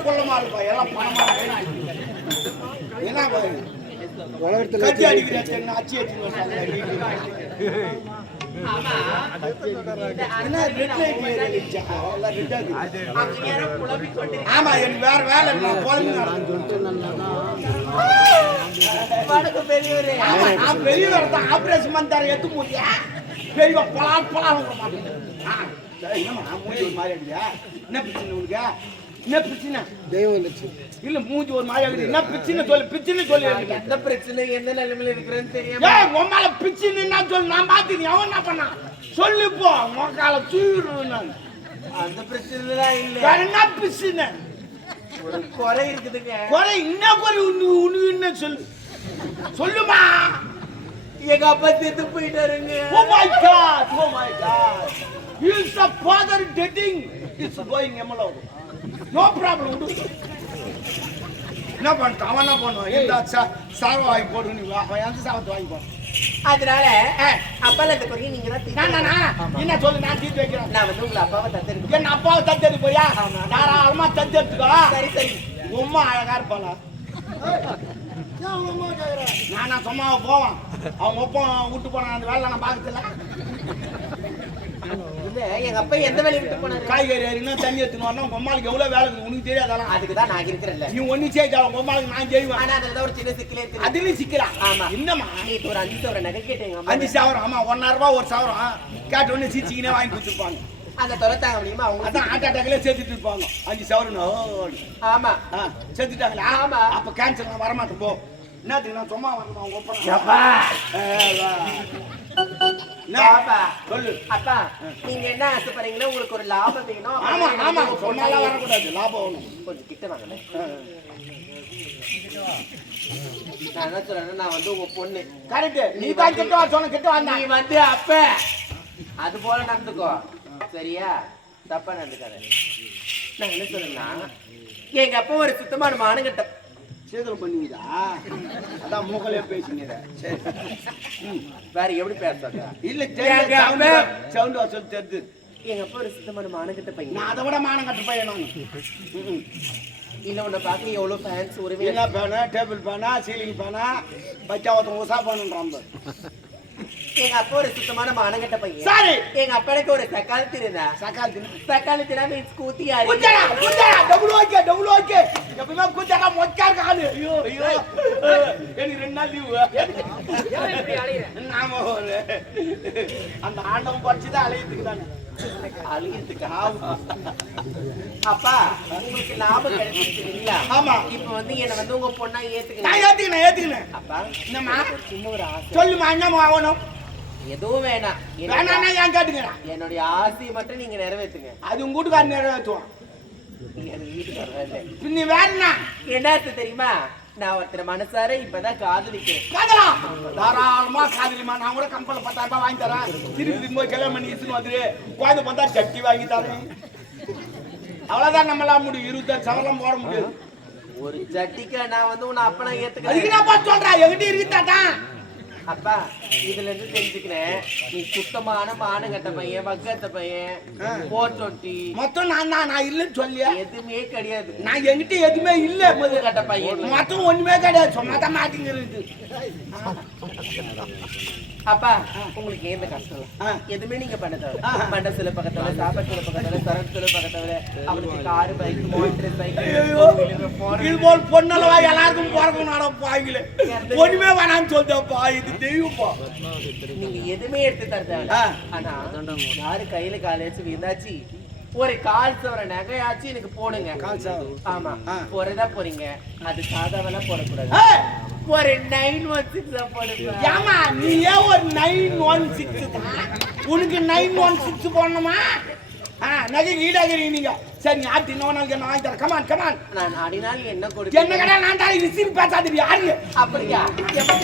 குள்ளமா இருப்பா? எல்லாம் பணமா என்ன பாரு? உலகத்துல கத்தி அடிக்கிற சென்னை அச்சி அடிச்சு வந்தாங்க என்ன ரெட் லைட் ஏறிச்சா எல்லாம் ரெட் ஆகுது அங்க யாரோ புலம்பிக் கொண்டிருக்கிறார். ஆமா எனக்கு வேற வேலை பெரியவரே. ஆமா நான் பெரிய தான் ஆபரேஷன் பண்ணாரு எத்து முடியா பெரிய பலா பலா மாட்டேன் என்ன பிரச்சனை உனக்கு? என்ன பிரச்சனை? தெய்வம் லட்சம் இல்ல மூஞ்சி ஒரு மாதிரி ஆகுது. என்ன பிரச்சனை சொல்லு? பிரச்சனை சொல்லு. எந்த பிரச்சனை எந்த நிலைமையில இருக்கிறேன்னு தெரியாம. ஏய் உம்மால பிரச்சனை என்ன சொல்லு? நான் பார்த்து அவன் என்ன பண்ணான் சொல்லு போ. மொக்கால தூயிடுவேன் நான். அந்த பிரச்சனை இல்ல. வேற என்ன பிரச்சனை? ஒரு குறை இருக்குதுங்க. குறை என்ன குறை? உன்னு உனக்கு என்ன சொல்லு. சொல்லுமா. எங்க அப்பா செத்து போயிட்டாருங்க. My God! Oh my God! He is the father dating. Is going எம்மளோ நோ ப்ராப்ளம் என்ன பண்ணிட்டான் அவன் என்ன பண்ணுவான் இந்த சா- சாரம் வாங்கி போடு நீ. அவன் எந்த சாவத்தை வாங்கி போடு அதனால ஏ. அப்பால இந்த குறையை நீங்க தான் என்ன சொல்லு நான் தீர்த்து வைக்கிறேன். நான் வந்து உங்களை அப்பாவை தத்தெடுக்க என்ன அப்பாவை தத்தெடுத்து போறியா. தாராளமா தத்தெடுத்துக்கோ. சரி சரி. உம்மா அழகா இருப்பாளா? நானா சும்மாவை போவான். அவங்க ஒப்பம் விட்டு போனான் அந்த வேலை நான் பார்க்கல இல்ல எங்க அப்பா எந்த வேலையை விட்டு போனாரு? காய்கறி அரினா தண்ணி எடுத்துன்னு வரணும். உங்க அம்மாளுக்கு எவ்வளவு வேலை இருக்குது உனக்கு தெரியாதாலாம் அதுக்கு தான் நான் இருக்கிறேன்ல. நீ ஒண்ணு செய்யா உங்க அம்மாளுக்கு நான் செய்வேன். ஆனா அதுல ஒரு சின்ன சிக்கலே இருக்கு. அதுலயும் சிக்கலாம் ஆமா. என்னம்மா? நேத்து ஒரு அஞ்சு சவர நகை கேட்டேன் எங்க அஞ்சு சவரம். ஆமா ஒன்னாயிரம் ரூபாய் ஒரு சவரம். கேட்ட உடனே சிரிச்சிக்கினே வாங்கி கொடுத்துருப்பாங்க. அந்த தொலை தாங்க முடியுமா? அவங்க அதான் ஹார்ட் அட்டாக்ல சேர்த்துட்டு இருப்பாங்க. அஞ்சு சவரம் ஆமா. சேர்த்துட்டாங்களா? ஆமா. அப்ப கேன்சல் நான் வரமாட்டேன் போ. என்னத்துக்கு நான் சும்மா வரணும்? அவங்க அப்பா சொல்லு நீங்க என்ன ஆசைப்படுறீங்களோ உங்களுக்கு ஒரு லாபம் வேணும் ஆமா ஆமா. பொண்ணை வரக்கூடாது. லாபம் வேணும். கொஞ்சம் கிட்ட வாங்கல நான் என்ன சொல்றேன்னா நான் வந்து உங்க பொண்ணு. கரெக்ட். நீ தான் கிட்ட வா சொன்ன கிட்ட வந்தா. நீ வந்து அப்ப. அது போல நடந்துக்கோ. சரியா? தப்பா நடந்துக்காத. நான் என்ன சொல்றேன்னா எங்க அப்பா ஒரு சுத்தமான மானகட்டம் சேதல் பண்ணுவீதா அதான் மூக்கலே பேசுனீங்க. சரி. வேற எப்படி பேசுறாங்க இல்ல அப்பா? சவுண்ட் வசல் தெரிது எங்க அப்பா ஒரு சுத்தமான மானகட்ட பையன். நான் அதை விட மானம் கட்டு பையனும் இல்ல உன்னை பார்க்க எவ்வளவு ஃபேன்ஸ் உரிமை என்ன பேனா டேபிள் பேனா சீலிங் பேனா பச்சா ஒருத்தன் உசா பண்ணுன்றான் எங்க அப்பா ஒரு சுத்தமான மானகட்ட பையன். சாரி. எங்க அப்பனுக்கு ஒரு தக்காளி திருந்தா சக்கால் தின்னு? தக்காளி தினா மீன்ஸ் கூத்தி குஞ்சரா டபுள் ஓகே டபுள் ஓகே. எப்பவுமே காலு ஐயோ ஐயோ. எனக்கு ரெண்டு நாள் லீவு நாம ஒரு அந்த ஆண்டவன் படிச்சுதான் அலையத்துக்கு தானே. அழுகிறதுக்கு அப்பா உங்களுக்கு லாபம் ஆமா. இப்ப வந்து என்ன வந்து உங்க பொண்ணா நான் ஏத்துக்கணும் ஏத்துக்கினேன் ஏத்துக்கினேன் அப்பா என்னம்மா? ஒரு சின்ன ஒரு ஆசை. சொல்லுமா என்னம்மா ஆகணும்? எதுவும் வேணாம். வேணாம்னா ஏன் கேட்டுக்கிறேன்? என்னுடைய ஆசையை மட்டும் நீங்க நிறைவேத்துங்க. அது உங்க வீட்டுக்காரர் நிறைவேற்றுவான். நீ வேணா. என்ன தெரியுமா? நான் ஒருத்தர் மனசார இப்பதான் காதலிக்கிறேன். காதலா? தாராளமா காதலிமா நான் கூட கம்பெனி பத்தாயிரம் ரூபாய் வாங்கி தரேன். திருப்பி திரும்பி போய் கல்யாணம் பண்ணி இசுன்னு வந்துரு. குழந்தை பார்த்தா சட்டி வாங்கி தரேன். அவ்வளவுதான் நம்மளால முடியும். இருபத்தாறு சவரம் போட முடியாது. ஒரு ஜட்டிக்கா நான் வந்து உன்னை அப்ப நான் அதுக்கு ஏத்துக்கிறேன் சொல்றேன் எங்கிட்ட இருக்குதாட்டா அப்பா இதுல இருந்து தெரிஞ்சுக்கிறேன். நீ சுத்தமான மானங்கட்ட பையன் வக்கத்த பையன் போர் டுவெண்ட்டி மொத்தம் நான் தான் நான் இல்லைன்னு சொல்லியா? எதுவுமே கிடையாது. நான் எங்கிட்ட எதுவுமே இல்ல முதல் கட்ட பையன். மொத்தம் ஒண்ணுமே கிடையாது. சும்மா தான் மாட்டிங்கிறது அப்பா உங்களுக்கு ஏன் இந்த கஷ்டம். எதுவுமே நீங்க பண்ண ஆ. தேவை மண்ட சில பக்கத்துல சாப்பாடு சில பக்கத்துல சரக்கு சில பக்கத்துல அவனுக்கு காரு பைக் மோட்டர் போல் பொண்ணளவா எல்லாருக்கும் பிறக்கும் நாடம் பாய்களே ஒண்ணுமே வேணாம்னு சொல்லிட்டப்பா இது தெய்வப்பா நீங்க எதுவுமே எடுத்து தர. ஆ. ஆனா யாரு கையில கால வச்சு வீந்தாச்சு ஒரு கால் சவர நகையாச்சு எனக்கு போடுங்க. ஆமா. போறதா போறீங்க அது சாதாவெல்லாம் போடக்கூடாது ஒரு நைன் ஒன் சிக்ஸ் போடுங்க. ஏம்மா நீ ஏன் ஒரு நைன் ஒன் சிக்ஸ் உனக்கு நைன் ஒன் சிக்ஸ் போடணுமா? ஆ நகை ஈடாகிறீங்க நீங்க. சரி நீ ஆட்டு இன்னொரு நாளைக்கு என்ன வாங்கி தரேன். கமான் கமான் நான் அடினால் என்ன என்ன கொடுப்பேன் கடை? நான் தான் ரிசீவ் பேசாதீங்க. யாரு? அப்படியா? எப்ப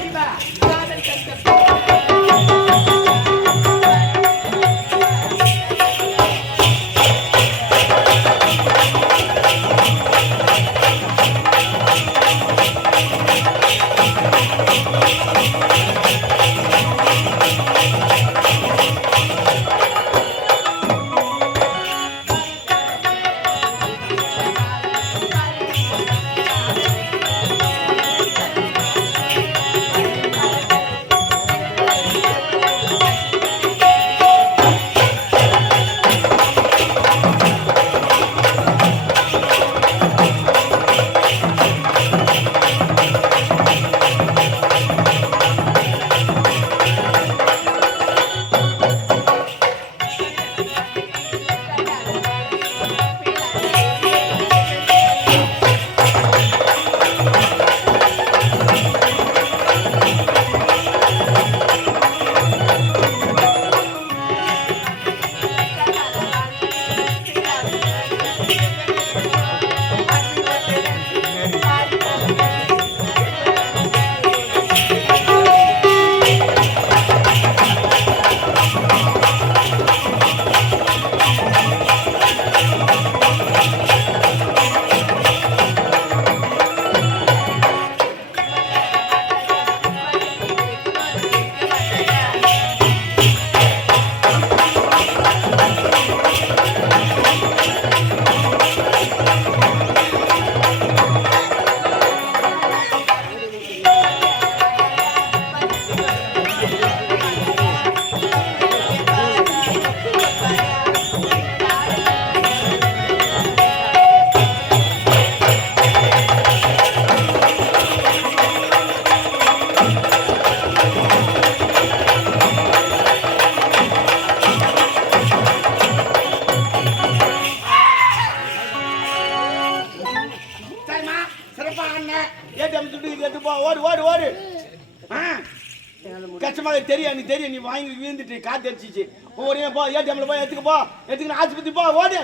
கஷ்டமாக தெரியும் நீ தெரியும். நீ வாங்கி விழுந்துட்டு காத்து அடிச்சிச்சு. ஒரே போ ஏடிஎம்ல போய் எடுத்துக்க போ. எடுத்துக்க ஆஸ்பத்திரி போ ஓடு.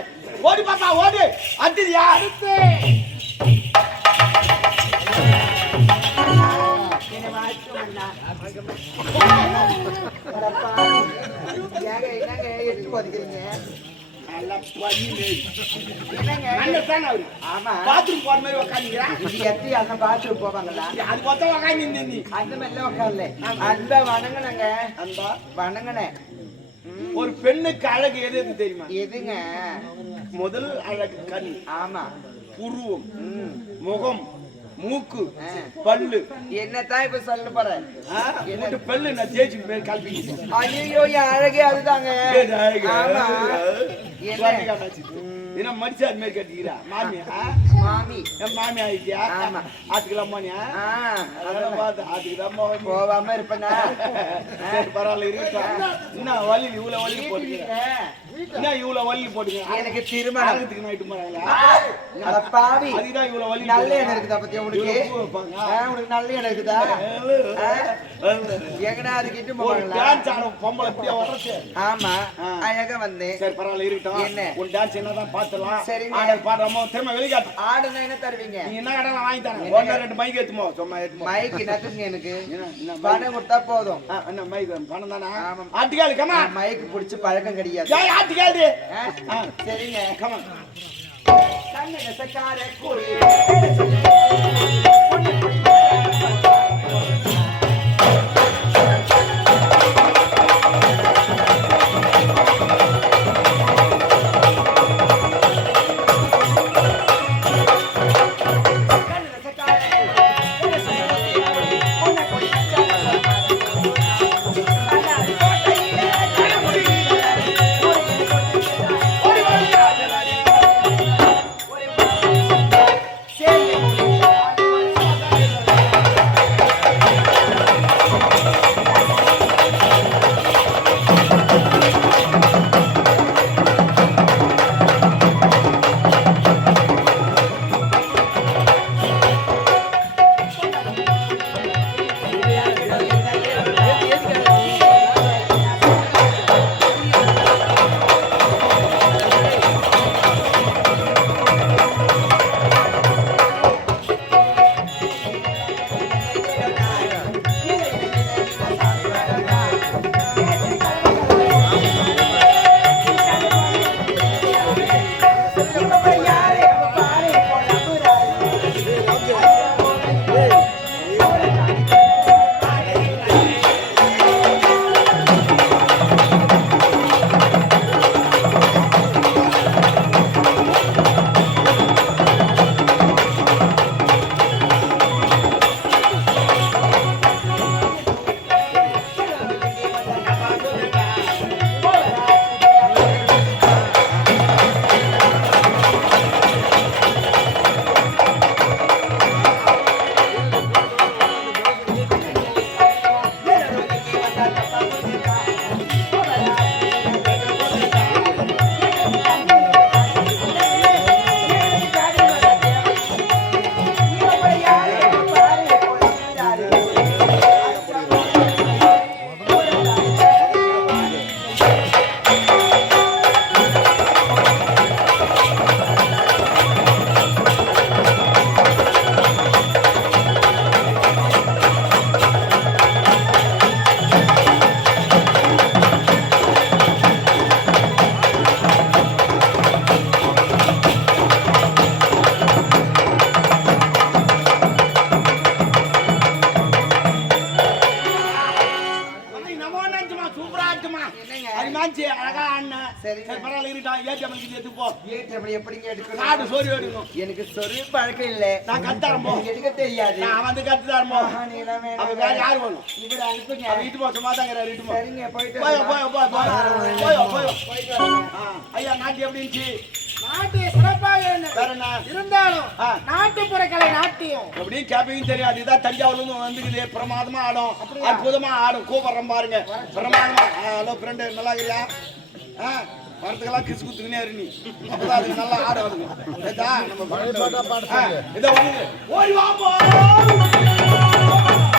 ஓடி பாப்பா ஓடு. அடுத்தது யார்? பாத்ரூம் போற மாதிரி உக்காந்துக்கிறான் எத்தி அண்ணன் bathroom போவாங்களா? அது பார்த்தா உக்காந்து நீ அந்த மாதிரிலாம் உட்காரல. அன்பா வணங்குனேங்க. அன்பா வணங்குனேன். ஒரு பெண்ணுக்கு அழகு எது எது தெரியுமா எதுங்க? முதல் அழகு கண் ஆமா. புருவம் ம். முகம் மூக்கு. பல்லு. என்னத்தான் இப்ப சொல்ல போறேன் உன்கிட்ட பல்லு நான் தேய்ச்சி மேல் கல்பிக்கிறேன் ஐயோ என் அழகே அதுதாங்க. என்ன? மடிச்சா அது மாதிரி கட்டிக்கிறா மாமியா மாமி என் மாமி ஆயிட்டியா ஆமா. ஆத்துக்கலாம் போனியா அதெல்லாம் பார்த்து ஆத்துக்குதான் போவேன் போகாம இருப்பேனா? சரி பரவாயில்ல இருக்கட்டும் என்ன வலி இவ்வளவு வலி போட்டுக்க என்ன இவ்வளவு வலி போட்டுக்க எனக்கு திருமணம். ஆரம்பத்துக்கு நைட்டு போறாங்களா பாவி. அதுதான் இவ்வளவு நல்ல. எண்ணம் இருக்குதா பத்தியா உனக்கு? நல்ல எண்ணம் இருக்குதா? எங்கடா அதுக்கு இட்டு ஒரு போவாங்களா? டான்ஸ் ஆட பொம்பளை இப்படியா வர்றது ஆமா. ஆ. அழகா வந்தேன் சரி பரவாயில்ல இருக்கட்டும். என்ன? உன் டான்ஸ் என்னதான் பார்த்துலாம். சரிங்க. ஆட பாடுறோமோ திரும்ப வெளிக்காட்டு. ஆடுனா என்ன தருவீங்க? நீ என்ன கடை வாங்கி தரேன். ஒன்னு ரெண்டு மைக் ஏத்துமோ? சும்மா மைக்கு நட்டுங்க எனக்கு? பணம் கொடுத்தா போதும். என்ன மைக் பணம் தானா? ஆமாம். ஆட்டுக்காலு கமா மைக்கு பிடிச்சு பழக்கம் கிடையாது. ஆ? ஆ. சரிங்க கமா கண்ணகசக்கார கூலி. கண்ணகசக்கார என்னங்க? அது மாஞ்சி அழகா சரிங்க. சரி. பரவாயில்ல இருக்கட்டும் ஏடிஎம் எடுத்து போ. ஏற்றபடி எப்படிங்க எடுக்கணும்? காடு சோறு எடுக்கணும். எனக்கு சொல்லி பழக்கம் இல்ல. நான் எடுக்க தெரியாது. நான் வந்து கத்துதாரன் போ. ஆஹா, நீ எல்லாம் வேணாம். வேற யார் வேணும்? இவரை அனுப்புங்க. போ சரிங்க போயிட்டு போய் போய் போய் போய். ஐயா நாட்டி எப்படி இருந்துச்சு? நாட்டிய சிறப்பாக இருந்தாலும். நாட்டுப்புற கலை நாட்டியம். எப்படி கேப்பீங்கன்னு தெரியாது. இதான் தஞ்சாவூர்ல வந்துக்குது பிரமாதமா ஆடும். அற்புதமா ஆடும். கூப்பிடுறோம் பாருங்க. பிரமாதமா. ஹலோ ஃப்ரெண்டு நல்லா இல்லையா ஆ வரத்துக்கெல்லாம் கிசு குத்துக்கினே நீ. அப்பதான் அதுக்கு நல்லா ஆடும் அதுங்க. ஏதா நம்ம friend. ஆ, இதோ வந்து. ஓடி வா போ